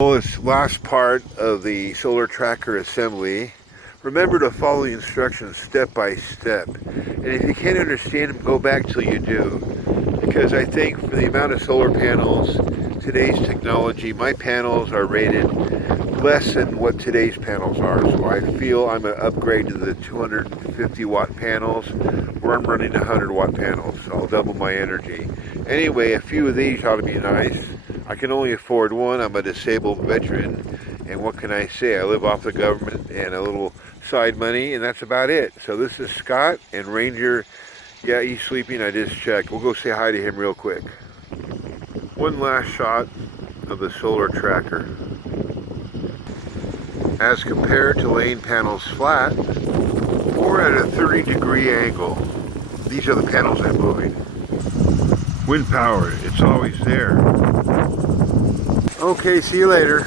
Well, this last part of the solar tracker assembly. Remember to follow the instructions step by step. And if you can't understand them, go back till you do. Because I think for the amount of solar panels, today's technology, my panels are rated less than what today's panels are. So I feel I'm going to upgrade to the 250 watt panels where I'm running 100 watt panels. So I'll double my energy. Anyway, a few of these ought to be nice. I can only afford one. I'm a disabled veteran, and what can I say? I live off the government and a little side money, and that's about it. So this is Scott and Ranger. Yeah, he's sleeping. I just checked. We'll go say hi to him real quick. One last shot of the solar tracker. As compared to laying panels flat or at a 30-degree angle. These are the panels I'm moving. Wind power, it's always there. Okay, see you later.